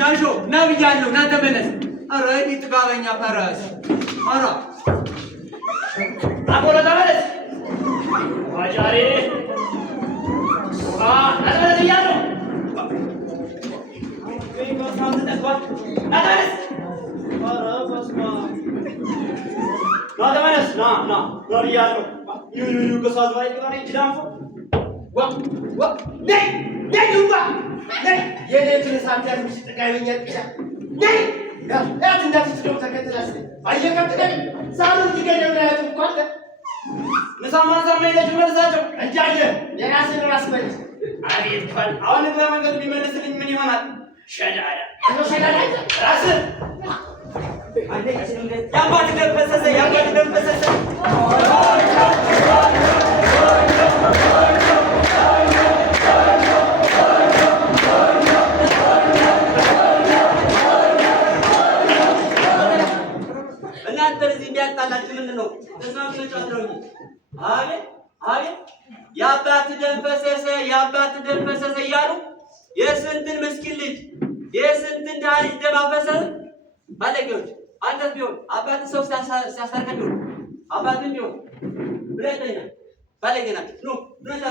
ሻሾ ና ብያለሁ ና ተመለስ። ኧረ እኔ ጥጋበኛ ፈረስ ኧረ አቦሎ ተመለስ ዋጃሬ ና ተመለስ ብያለሁ። ና ተመለስ ና ብያለሁ። ዩ ከሳዝ ላይ ጋር ይጅዳንፎ ነይ ዱባ ነይ የኔትን ሳንቲያት ምሽ ጥጋበኛ ጥሻ ነይ ያት እንዳትችለው ተከትላስ አየከትደል ሳሩን ትገደው ላይ ተቋንተ ነሳማን ሳማይ ለጅ መልሳቸው እንጃጀ የራስን ራስ መልስ አቤት ፈል አሁን እግረ መንገድ ቢመልስልኝ ምን ይሆናል? ሸዳዳ ሸዳዳ ራስ ያባት ደፈሰሰ እናንተ እዚህ የሚያጣላችሁ ምንድን ነው? ተሳምነጫለሁ። አቤት የአባት ደም ፈሰሰ እያሉ የስንትን ምስኪን ልጅ የስንትን ድሃ ልጅ ደም አፈሰሰ። ባለጌዎች አንተስ ቢሆን አባት ሰው ሲያስታርቅ ቢሆን አባትም ቢሆን ብለኛ ባለጌ ናት። ኑ ና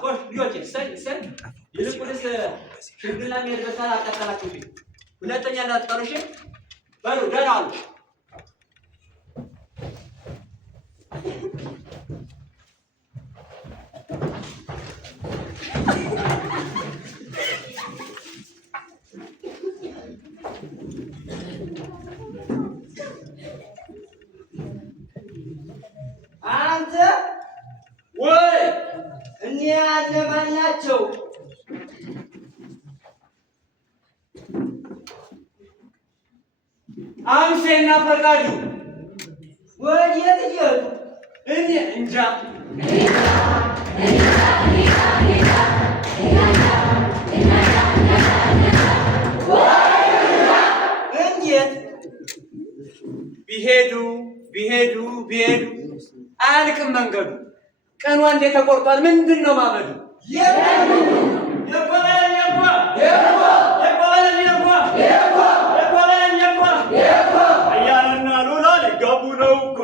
ቆሽ ልጆቼ ሰይ ይልቁንስ ሽምግልና የሚሄድበት አቃጠላችሁብኝ። ሁለተኛ እንዳትጠሩሽ በሉ ደህና ዋሉ። አንተ ወይ እኒያ እነማን ናቸው? አምሴና ፈቃዱ ወዴት እየሄዱ? እኔ እንጃ። እንዴት ቢሄዱ አያልቅም መንገዱ። ቀኗ እንዴት ተቆርጧል። ምንድን ነው ማበዱ? አያልና ሉላ ሊጋቡ ነው እኮ።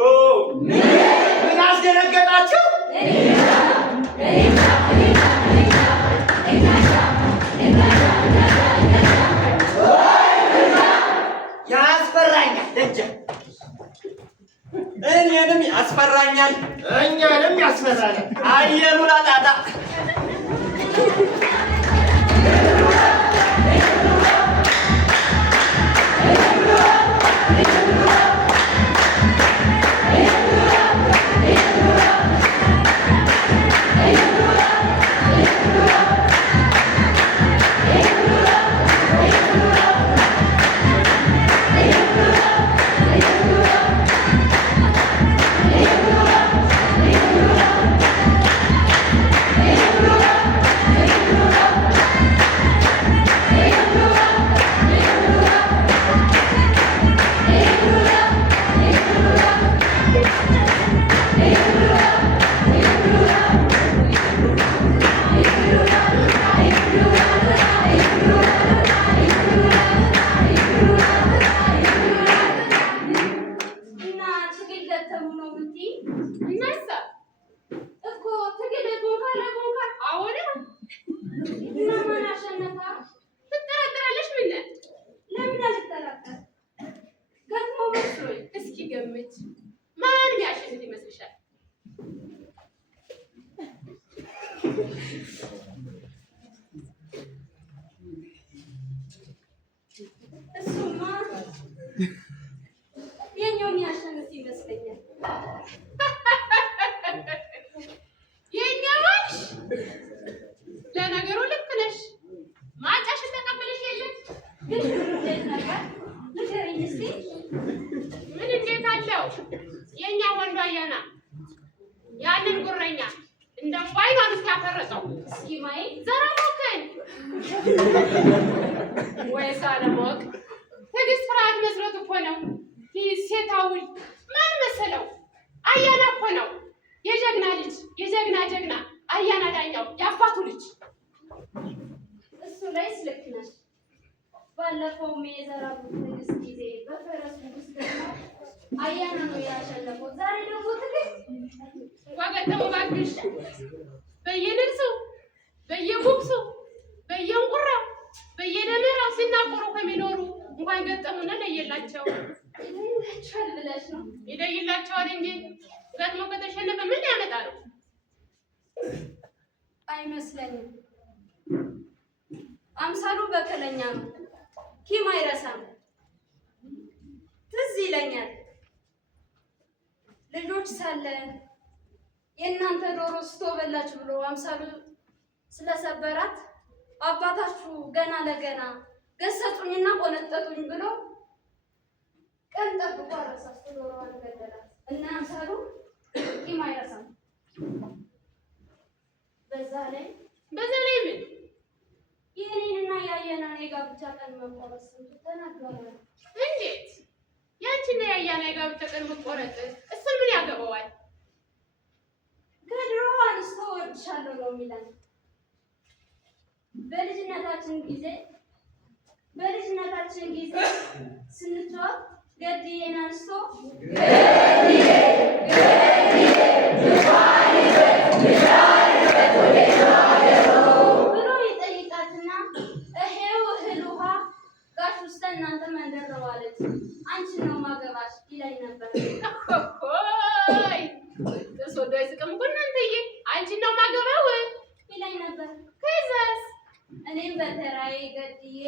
ምን አስደነገጣቸው? ያስፈራኛል ደጀ እኔንም ያስፈራኛል እኛንም ያስፈራኛል። አየሉላ ጣጣ የጀግና ባለፈው የዘራቡት ትዕግስት ጊዜ በፈረሱ ውስጥ ደግሞ አያና ነው ያሸነፈው። ዛሬ ደግሞ ትግል ዋገተው ባግሽ በየልብሱ በየጉብሱ በየንቁራው በየደመራው ሲናቆሩ ከሚኖሩ እንኳን ገጠሙና ለየላቸው ይለያቸዋል ብለሽ ነው? ይለይላቸዋል እንጂ ገጥሞ ከተሸነፈ ምን ያመጣ ነው? አይመስለኝም። አምሳሉ በቀለኛ ነው፣ ቂም አይረሳም። ትዝ ይለኛል ልጆች ሳለን የእናንተ ዶሮ ስቶ በላች ብሎ አምሳሉ ስለሰበራት አባታችሁ ገና ለገና ገሰጡኝና ቆነጠጡኝ ብሎ ቀን ጠብቆ አረሳስቶ ዶሮዋን ገደላት እና አምሳሉ ቂም አይረሳም። በዛ ላይ ምን የእኔንና የአያናን የጋብቻ ቀን መቆረጥ ተናገረ። እንዴት ያንቺና የአያና የጋብቻ ቀን መቆረጥ እሱን ምን ያገባዋል? ከድሮ አንስቶ እወድሻለሁ ነው የሚለን። በልጅነታችን ጊዜ ስንጫወት ገድዬን አንስቶ ብሎ ይጠይቃትና ይሄው እህል ውሃ ጋሽ ውስጥ እናንተ መንደር ነው አለች። አንቺን ነው ማገባሽ ይለኝ ነበር። ሶዶ አይስቅም እኮ እናንተዬ። አንቺን ነው ማገባው ይለኝ ነበር። ከዛስ እኔም በተራዬ ገድዬ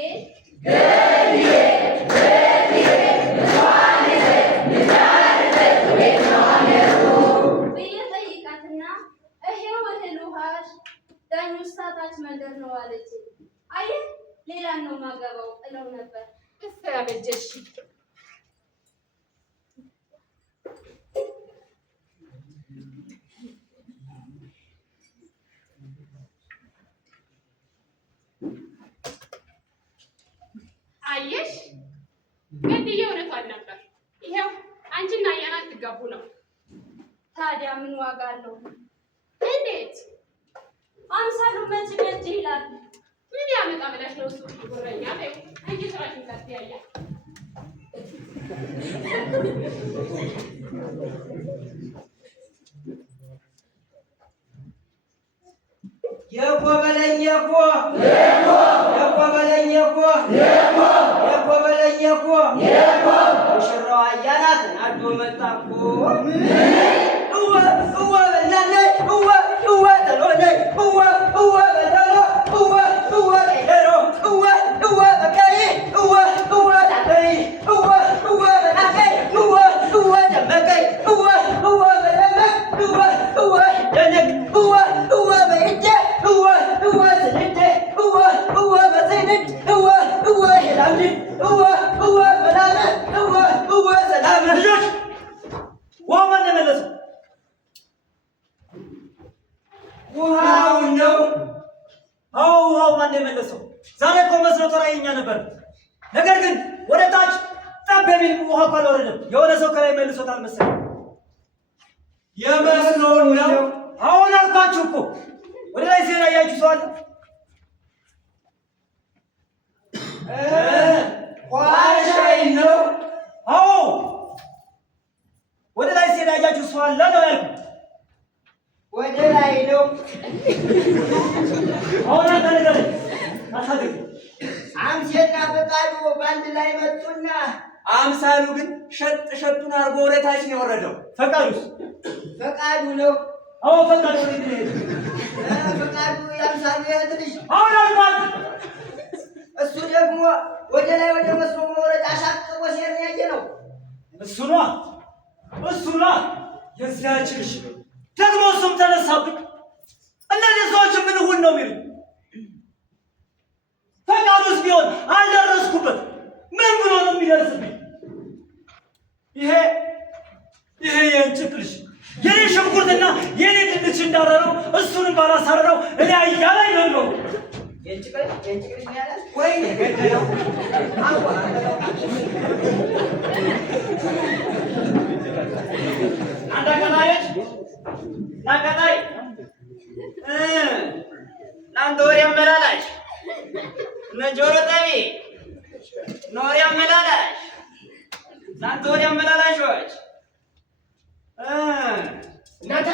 ብዬ ጠይቃትና ይሄው እህል ውሃሽ ዳኝ ውስጥ ታች መንደር ነው አለች። አየህ ሌላን ነው ማገባው እለው ነበር። እሱ ያበጀሽ አየሽ፣ ገድዬ እውነቷን ነበር። ይሄው አንቺና አያና ትጋቡ ነው። ታዲያ ምን ዋጋ አለው? እንዴት አምሳሉ መች ይላል? ምን ያመጣ ብለሽ ነው? እሱ ጉረኛ ነው። አንቺ ስራሽን ታስተያያ የጎበለኝ ሙሽራዋ አያናት ናዶ መጣ ዛሬ እኮ መስሎ ተራየኛ ነበር። ነገር ግን ወደ ታች ጠብ የሚል ውሃ እኮ አልወረደም። የሆነ ሰው ከላይ መልሶታል መሰለኝ። የመስሎን ነው። አሁን አልኳችሁ እኮ ወደ ላይ ሲሄድ ያያችሁ ሰው አለ? ቋሻይ ነው። አዎ ወደ ላይ ሲሄድ ያያችሁ ሰው አለ ነው ያልኩት። ወደ ላይ ነው። አሁን አንተ ንገረኝ። አምሴና ፈቃዱ በአንድ ላይ መጡና አምሳሉ ግን ሸጡን አርጎ ወደ ታች ነው የወረደው። ፈቃዱ ነው። አዎ ፈቃዱ ነው። ፈቃዱ ያምሳሉ ያትልሽ አሁን አልኳት። እሱ ደግሞ ወደ ላይ ወደ መስሎ መውረድ አሻቅቦ ሲሄድ ያየ ነው። እሱ ነው የዚያችልሽ ደግሞ እሱም ተነሳብኝ። እነዚህ ሰዎች ምን ሁን ነው የሚሉ ፈቃዱስ ቢሆን አልደረስኩበት። ምን ብሎ ነው የሚደርስብኝ? ይሄ የእንጭቅልሽ የኔ ሽንኩርትና የኔ ድንች እንዳረረው እሱንም ባላሳረረው እኔ አያላይ ነው። የእንጭቅልሽ ያለ ወይ ገደለው ናቀጣይ እናንተ ወሬ አመላላሽ ነጆሮ ጠቢ ኖር ያመላላሽ እናንተ ወዲያ አመላላሾች እናንተ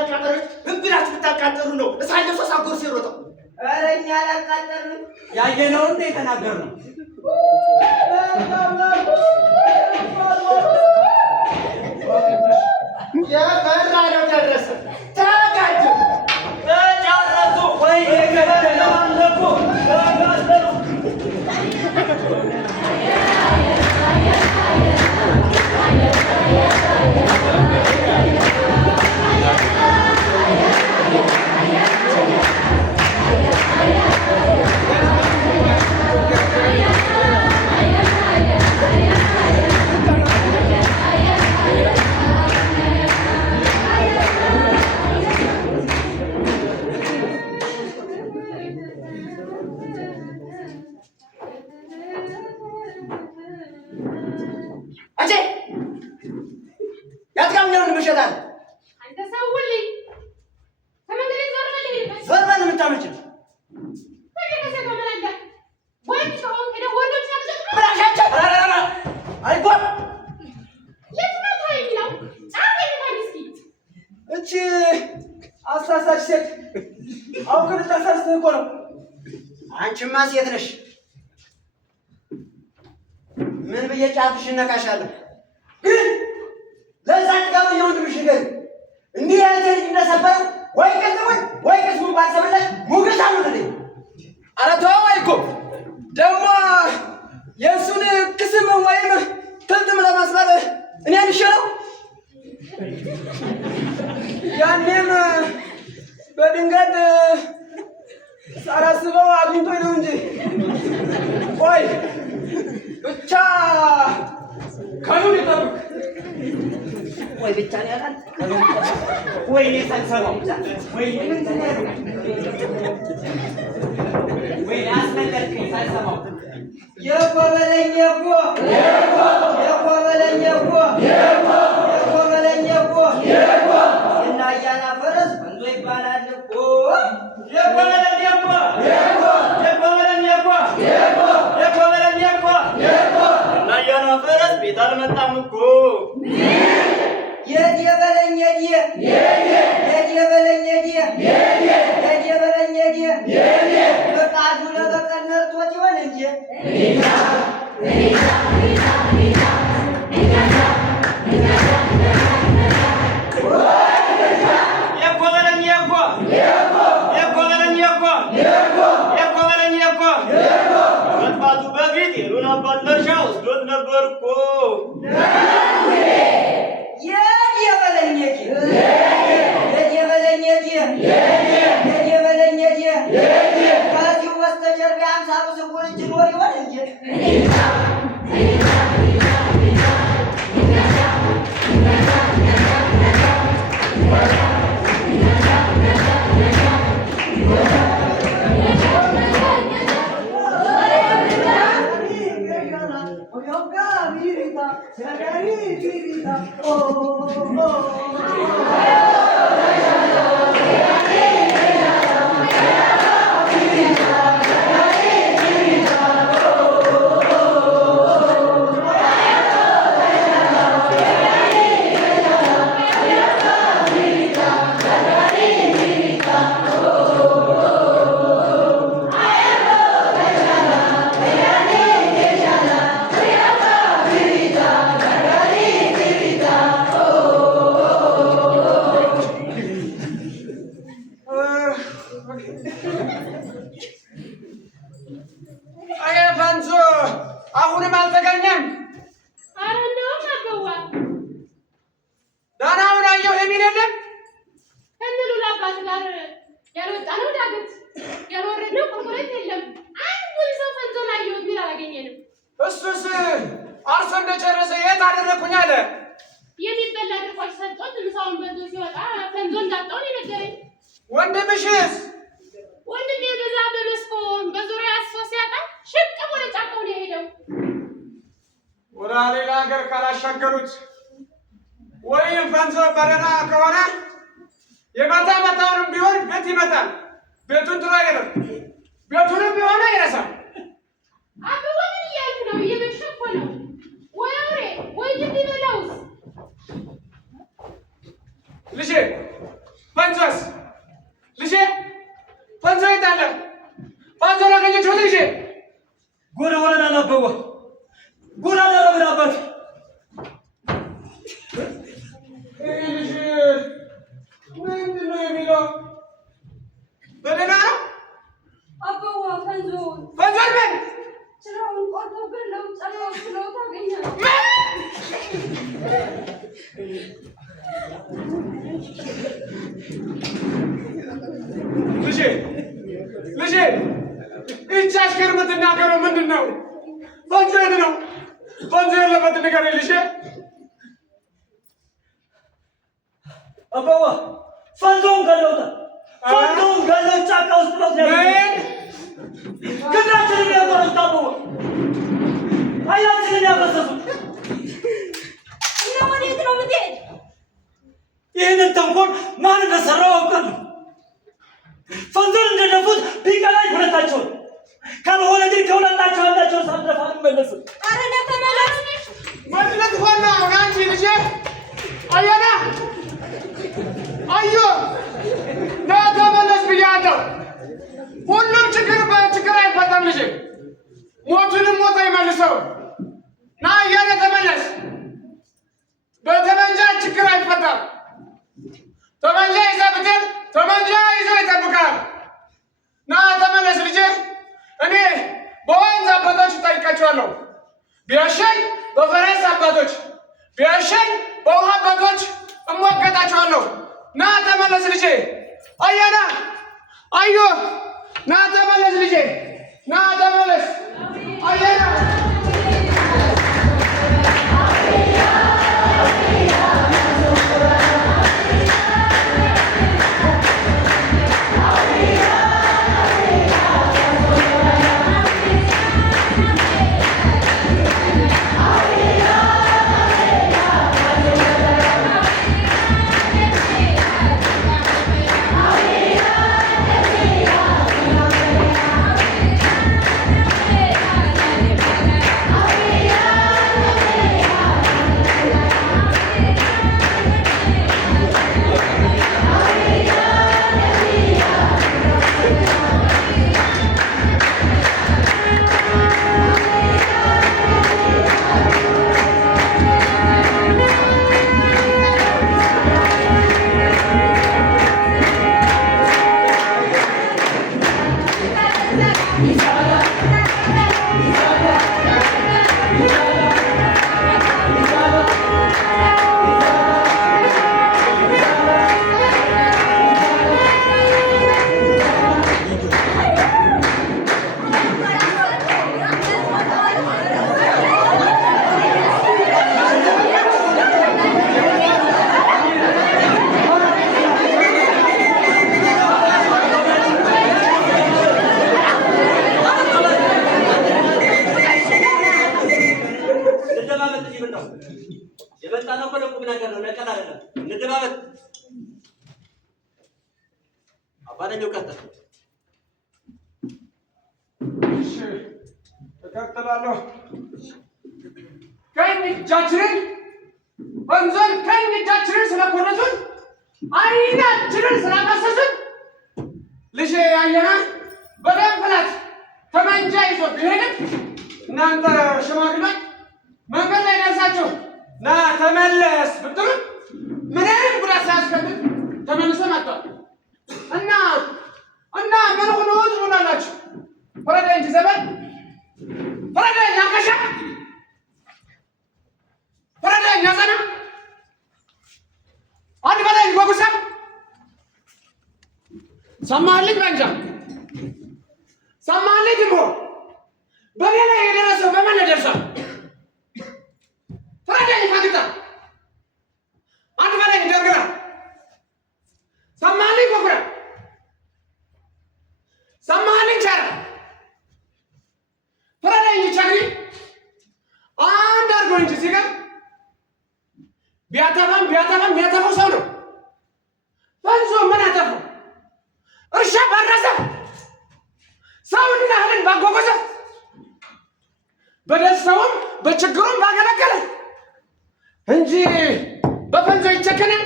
አቃጠሮች ምን ብላችሁ ብታቃጠሩ ነው እሳት ለብሶ ሳጎርስ ይሮጠው? ኧረ እኛ አላቃጠርንም። ያየነውን ነው የተናገርነው። የፈራ ነው ደረሰ። ተጋጁ ተጨረሱ ወይ የገደለው አለቁ ተጋደሉ። አንቺ ያትጋኛውን ምሸታል አንተ ሰውልኝ ከመንገዴ ዞር በል። ዞር በል የምታመጭው አይጎል እቺ አሳሳች ሴት አውቅ ልታሳስትህ እኮ ነው። አንቺማ ሴት ነሽ። ምን ብዬ ጫፍሽን ነካሻለሁ? ግን ለዛ ጥጋበኛ ወንድምሽ ንገሪው። እንዲህ ያለ ልጅ እንደሰበረው ወይ ገንዘቡን ወይ ቅስሙን ባልሰበለሽ ሙግት አሉልኝ። ኧረ ተው እኮ ደግሞ የእሱን ቅስም ወይም ትልትም ለማስባል እኔ አንሸነው። ያኔም በድንገት ሳላስበው አግኝቶኝ ነው እንጂ ቆይ ብቻ ከኑን ይጠብቅ። ወይ ብቻ ነው ያላል ወይ እኔ ሳልሰማው ወይ ምን ወይ አስመለጥከኝ ሳልሰማው የኮበለኝ እኮ የኮበለኝ እኮ የኮበለኝ እኮ እና ያና ፈረስ ወንዞ ይባላል እኮ የኮበለኝ እኮ የኮበለኝ እኮ የኮበለኝ እኮ እና ያና ፈረስ ቤት አልመጣም እኮ የት የበለኝ የት የበለኝ የት የበለኝ በቃሉ ለበቀል ነርቶት ይሆን እንጂ የኮበለኝ እኮ የኮበለኝ እኮ የኮበለኝ እኮ መጥፋቱ በፊት የሉን አባት ለእርሻ ወስዶት ነበር እኮ የት የበለኝ የት የበለኝ የት የበለኝ ከዚሁ በስተጀርባ አምሳሉ ስውር እጅ ኖር ይሆን እንጂ አሁንም አልተገኘም። ዳናውን አየሁ የሚል የለም። ከእነ አባት ጋር ያልወጣ ነው ዳገት ያልወረድነው ቁልቁለት የለም። አንዱን ሰው ፈንዞን አየሁ የሚል አላገኘንም። እሱስ አርሶ እንደጨረሰ የት አደረኩኝ አለ። የሚበላ ድርቆሽ ሰጥቶት ምሳውን በልቶ ሲወጣ ፈንዞ እንዳጣውን የነገረኝ። ወንድምሽስ? ወንድሜ በዛ በመስኮ በዙሪያ አሶ ሲያጣ ሽቅብ ወደ ጫካው ነው የሄደው። ወደ ሌላ ሀገር ካላሻገሩት ወይም ፈንዞ በደህና ከሆነ የመታውንም ቢሆን ቤት ይመጣል። ቤቱን ጥሎ አይሄድም። ቤቱንም ቢሆን አይረሳም። አብወን ነው ወይ አውሬ ወይ ጅብ ይበላውስ? ልጄ ፈንጆስ ልጄ ፈንጆ የት አለ? ፈንጆን አገኘችሁት? ልጄ ጉድ ሆነናል አበባ፣ ጉድ አደረግን አባት። ልጄ ምንድን ነው የሚለው? በደህና ነው አበዋ ፈንዞን ምን ጭራውን ቆርጦ በለው ጨላው ስለው ታገኛለህ። ልጄ ይህች አሽከር የምትናገረው ምንድን ነው? ፈንጆ የት ነው? ፈንጆ የለበትን ንገረኝ ልጄ። አበባ ፈንጆን ገለውታል። ፈንጆን ገለው ጫካ ውስጥ ነው ግዳችንን ያቆረጡት። አበባ ኃይላችንን ያፈሰሱት። እና ወዴት ነው የምትሄድ? ይህንን ተንኮል ማን እንደሰራው አውቃለሁ። ፈንጆን እንደደፉት ቢቀላኝ ሁለታቸውን፣ ካልሆነ ግን ከሁለታቸው አንዳቸውን ሳትደፋ አትመለስም። ኧረ ነህ ተመለስ። መድለት ሆና አንቺ ልጄ አያና አዮ ና ተመለስ ብያለሁ። ሁሉም ችግር በችግር አይፈታም ልጄ። ሞቱንም ሞት አይመልሰው። ና አያና ተመለስ። በጠመንጃ ችግር አይፈታም። ጠመንጃ ይዘህ ብትሄድ ጠመንጃ ይዞ ይጠብቃል። ና ተመለስ ልጄ። እኔ በወንዝ አባቶች እጠይቃቸዋለሁ። ቢያሻኝ በፈረስ አባቶች፣ ቢያሻኝ በውሃ አባቶች እሟገታቸዋለሁ። ና ተመለስ ልጄ። አያና አዮ ና ተመለስ ልጄ። ና ተመለስ አያና እቀጥላለሁ። ቀኝ እጃችንን ወንዞን ቀኝ እጃችንን ስለቆረጡን አይናችንን ስላፈሰሱን ልጄ አየና በደም ፍላት ጠመንጃ ይዞ ቢሄድም እናንተ ሽማግሌዎች መንገድ ላይ ደርሳችሁ ና ተመለስ ብትሉት ምንም ጉዳት ሳያስከትል ተመልሶ መጥቷል። እና ምን ሆኖ ትሉናላችሁ? ፍረደኝ እንጂ ዘመን ፍረደኝ፣ አንቀሻ ፍረደኝ፣ ያዘና አንድ በለኝ በጉሳ ሰማህልኝ? መንጃ ሰማህልኝ? ግንቦ በኔ ላይ የደረሰው በማን ደርሷል? ፍረደኝ ፋግታ አንድ በለኝ ደግራ ሰማህልኝ? ጎፍራ ሰማህልኝ? ቻራ ፍረደኝ ቸግሪ አንድ አድርጎ እንጂ ሲጋ ቢያጠፋም የሚያጠፋው ሰው ነው። ፈንዞ ምን አጠፋው? እርሻ ባረሰ፣ ሰውን ያህልን ባጓጓዘ፣ በደስታውም በችግሩም ባገለገለ እንጂ በፈንጆ ይቸከናል።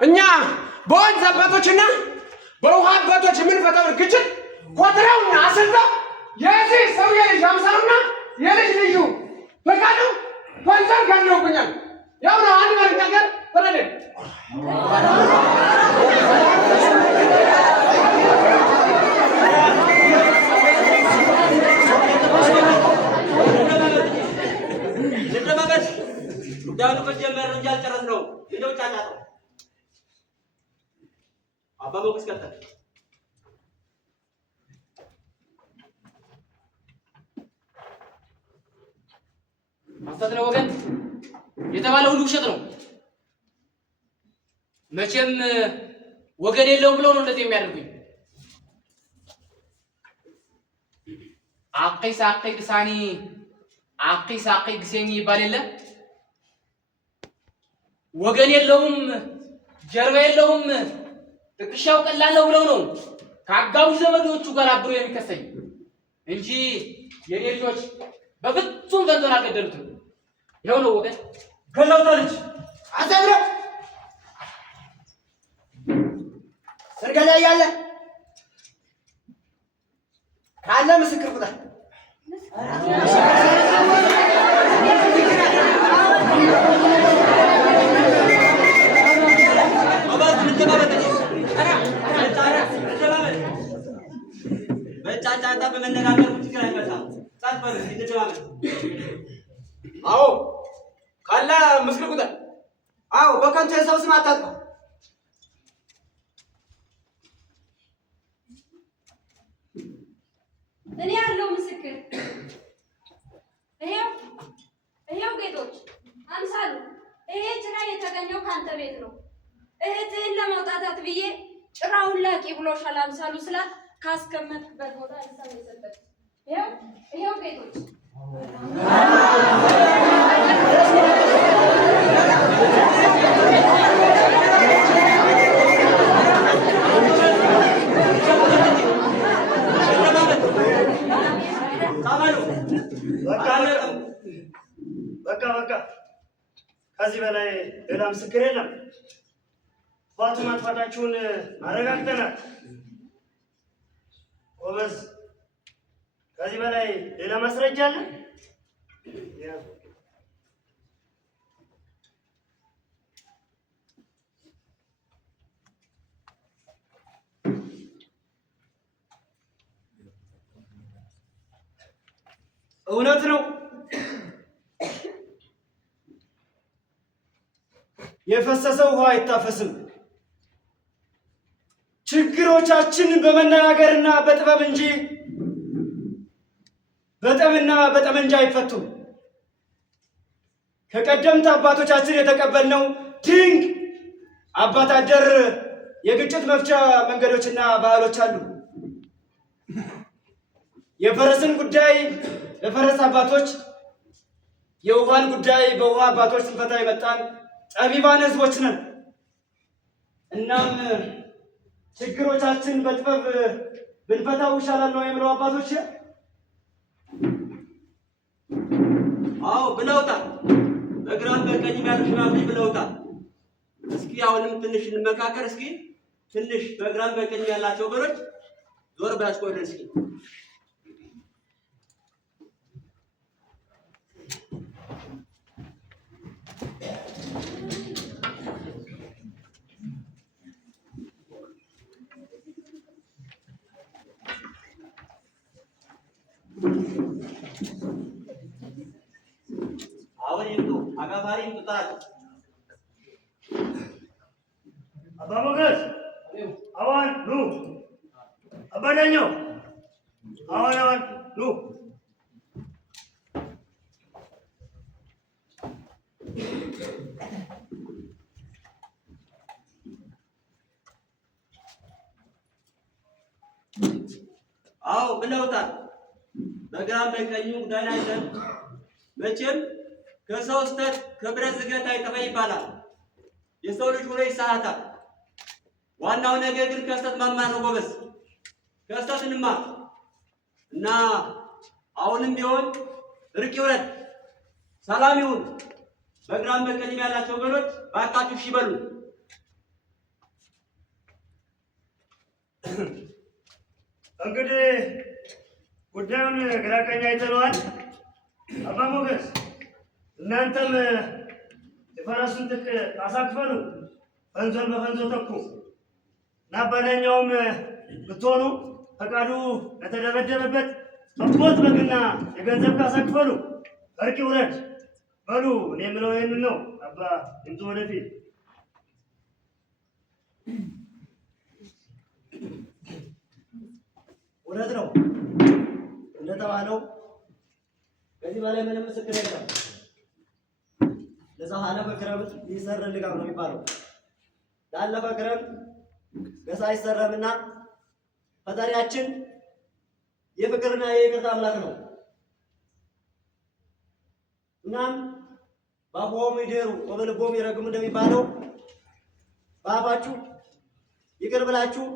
እኛ በወንዝ አባቶችና በውሃ አባቶች የምንፈታውን ግጭት ቆጥረውና አስልተው የዚህ ሰው የልጅ አምሳሉና የልጅ ልዩ ፈቃዱ ፈንጆን ገድለውብኛል። ያው ነው አንድ ነገር ፈረደ ጉዳዩ ከጀመረ እንጂ አልጨረስነውም። እንደው ጫጫታው አባ ሞገስ ቀጠል ሐሰት ነው ወገን፣ የተባለ ሁሉ ውሸት ነው። መቼም ወገን የለውም ብለው ነው እንደዚህ የሚያደርጉኝ። አቂስ ግሳኒ አቂስ ግሴኝ ይባል የለ ወገን የለውም ጀርባ የለውም ትከሻው ቀላል ነው ብለው ነው ከአጋው ዘመዶቹ ጋር አብሮ የሚከሰኝ እንጂ የኔ ልጆች በፍጹም ፈንቶን አልገደሉትም። ይኸው ነው ወገን ገለውታ ልጅ አሰብረ ሰርገ ላይ ያለ ካለ ምስክር ፍታ። በጫጫታ በመነጋገር ችግር አይፈታም። ጻፍ በል እንተባበል። አዎ ካለ ምስክር ፍታ። አዎ በከንቱ የሰው ስም አታጥፋ። እኔ ያለው ምስክር ይሄው ጌቶች አምሳሉ ይሄ ጭራ የተገኘው ካንተ ቤት ነው። እህትህን ለማውጣታት ብዬ ጭራውን ላቂ ብሎሻል አምሳሉ ስላት ካስቀመጥክበት ቦታ አንሳው የሰጠች ይሄው ጌቶች በቃ ከዚህ በላይ ሌላ ምስክር የለም። ፋቱ ማጥፋታችሁን አረጋግጠናል። ጎበዝ፣ ከዚህ በላይ ሌላ ማስረጃ አለ? እውነት ነው። የፈሰሰው ውሃ አይታፈስም። ችግሮቻችን በመነጋገርና በጥበብ እንጂ በጠብና በጠመንጃ አይፈቱም። ከቀደምት አባቶቻችን የተቀበልነው ድንቅ አባት አደር የግጭት መፍቻ መንገዶችና ባህሎች አሉ። የፈረስን ጉዳይ ለፈረስ አባቶች፣ የውሃን ጉዳይ በውሃ አባቶች ስንፈታ የመጣን ጠቢባን ሕዝቦች ነን። እናም ችግሮቻችን በጥበብ ብንፈታው ይሻላል ነው የምለው አባቶች። አዎ ብለውታል። በግራም በቀኝም ያሉ ሽማግሌ ብለውታል። እስኪ አሁንም ትንሽ እንመካከር። እስኪ ትንሽ በግራም በቀኝ ያላቸው ወገኖች ዞር ብላችሁ ቆዩ እስኪ። አሁን ይምጡ፣ አጋፋሪ ይምጡ። ጥራቸው። አባ ሞገስ አዋን ኑ፣ አባ ዳኛው አዋን ኑ። አዎ ብለውታል። በግራም በቀኙ ጉዳይ ላይ መቼም ከሰው ስተት ከብረት ዝገት አይጠፋ ይባላል። የሰው ልጅ ሆኖ ይሳሳታል። ዋናው ነገር ግን ከስተት መማር ነው። ጎበዝ ከስተት እንማር እና አሁንም ቢሆን እርቅ ይውረድ፣ ሰላም ይሁን። በግራም በቀኝም ያላቸው ወገኖች ባካችሁ እሺ በሉ። እንግዲህ ጉዳዩን ግራ ቀኝ አይተነዋል። አባ ሞገስ እናንተም የፈረሱን ትክ አሳክፈሉ፣ ፈንዞን በፈንዞ ተኩ እና በዳኛውም ብትሆኑ ፈቃዱ ለተደበደበበት ጠቦት በግና የገንዘብ ካሳ ክፈሉ፣ እርቅ ይውረድ በሉ። እኔ የምለው ይህንን ነው። አባ ድምፁ ወደፊት። እውነት ነው እንደተባለው ከዚህ በላይ ምንም ምስክር የለም። ለዛ አለፈ ክረምት ሊሰር ልጋም ነው የሚባለው። ላለፈ ክረምት ገሳ አይሰረምና ፈጣሪያችን የፍቅርና የይቅርታ አምላክ ነው። እናም በአፍዎሙ ይደሩ ወበልቦሙ ይረግሙ እንደሚባለው በአፋችሁ ይቅር ብላችሁ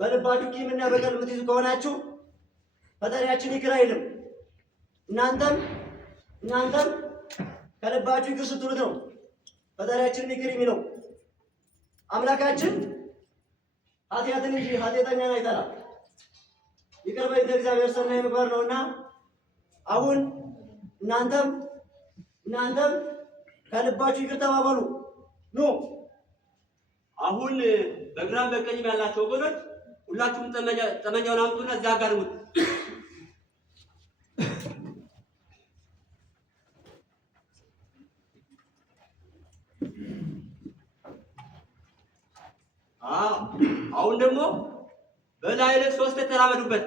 በልባችሁ ቂምና በቀል የምትይዙ ከሆናችሁ ፈጣሪያችን ይቅር አይልም። እናንተም ከልባችሁ ይቅር ስትሉት ነው ፈጣሪያችን ይቅር የሚለው። አምላካችን ኃጢአትን እንጂ ኃጢአተኛን አይጠላም። ይቅር በይ እግዚአብሔር ሰናይ ምግባር ነውና አሁን እናንተም ከልባችሁ ይቅር ተባባሉ። ኑ አሁን በግራም በቀኝም ያላቸው ወገኖች ሁላችሁም ጠመንጃውን አምጡና እዚያ አጋድሙት። አሁን ደግሞ በላይ ላይ 3 ተራመዱበት።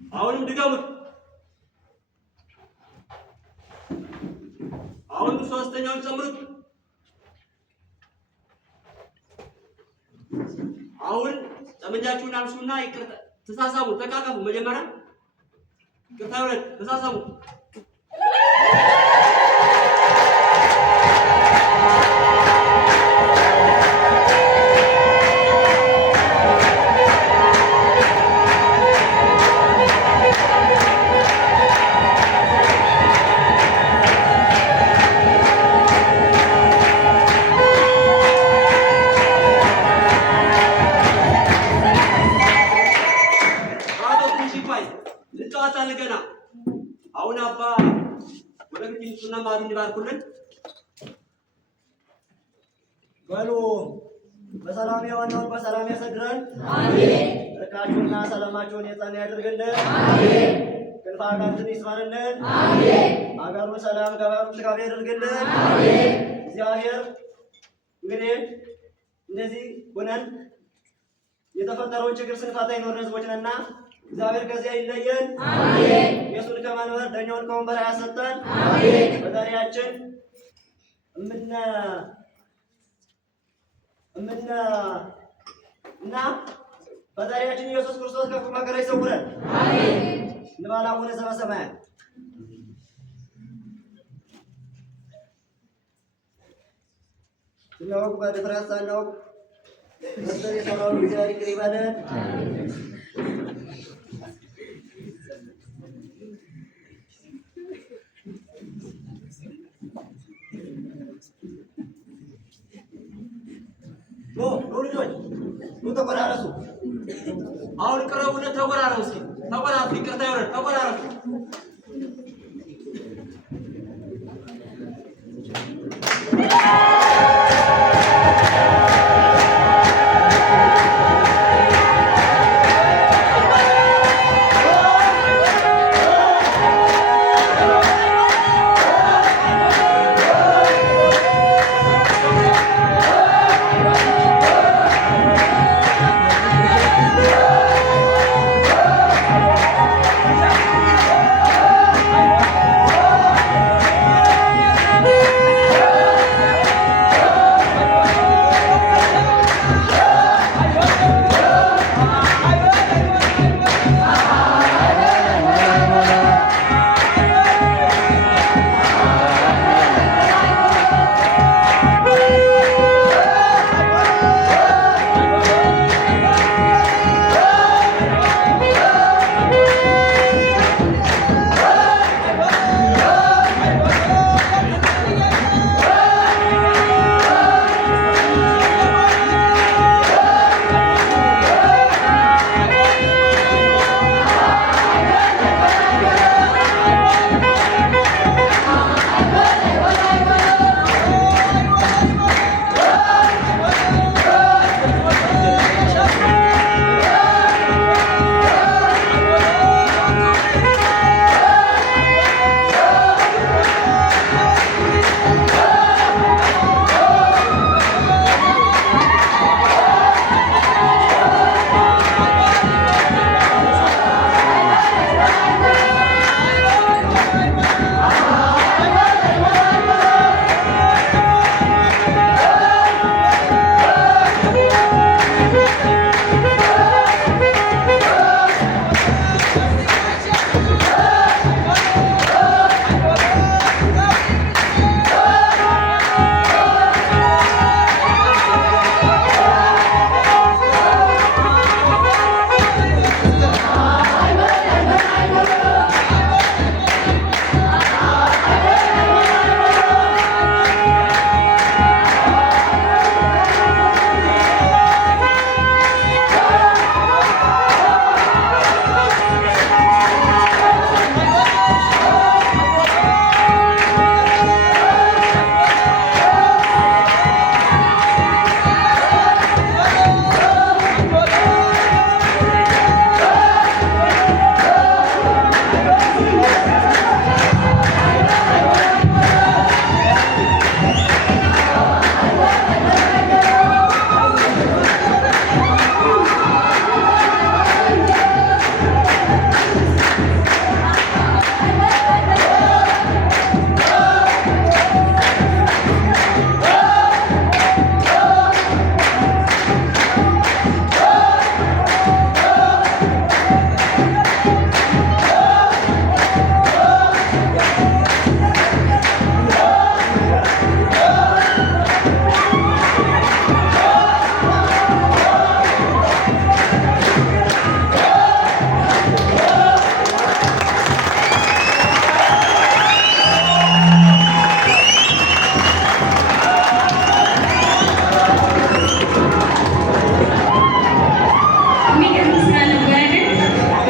አሁንም ድገሙት። አሁንም 3ኛውን ጨምሩት። አሁን ጠመንጃችሁን አንሱና ይቅርታ ተሳሳሙ፣ ተቃቀፉ። መጀመሪያ ይቅርታ ይውረድ፣ ተሳሳሙ። ገና አሁን አባ ወደ ግንኙነቱና ማሩን ይባርኩልን በሉ። በሰላም የዋናውን በሰላም ያሰድረን። አሜን። እርቃችሁና ሰላማችሁን የጸና ያድርግልን። አሜን። ክንፈ አጋንንትን ይስበርልን። አሜን። አገሩን ሰላም ገበሩን ጥጋብ ያድርግልን። አሜን። እግዚአብሔር እንግዲህ እንደዚህ ሆነን የተፈጠረውን ችግር ስንፈታ ይኖር ህዝቦች ነንና እግዚአብሔር ከዚያ ይለየን። አሜን። ኢየሱስ ከመንበር ዳኛውን ከወንበር ያሰጠን። አሜን። ፈጣሪያችን እና ፈጣሪያችን ኢየሱስ ክርስቶስ ከክፉ መከራ ይሰውረን። አሜን። እንበል አቡነ ዘበሰማያት። ስናውቅ በድፍረት ሳናውቅ መሰል የሰራውን እግዚአብሔር ይቅር ይበለን። ልጆች ተቆራረሱ። አሁን ቅረቡና ተቆራረሱ። ይቅርታ ይውረድ። ተቆራረሱ።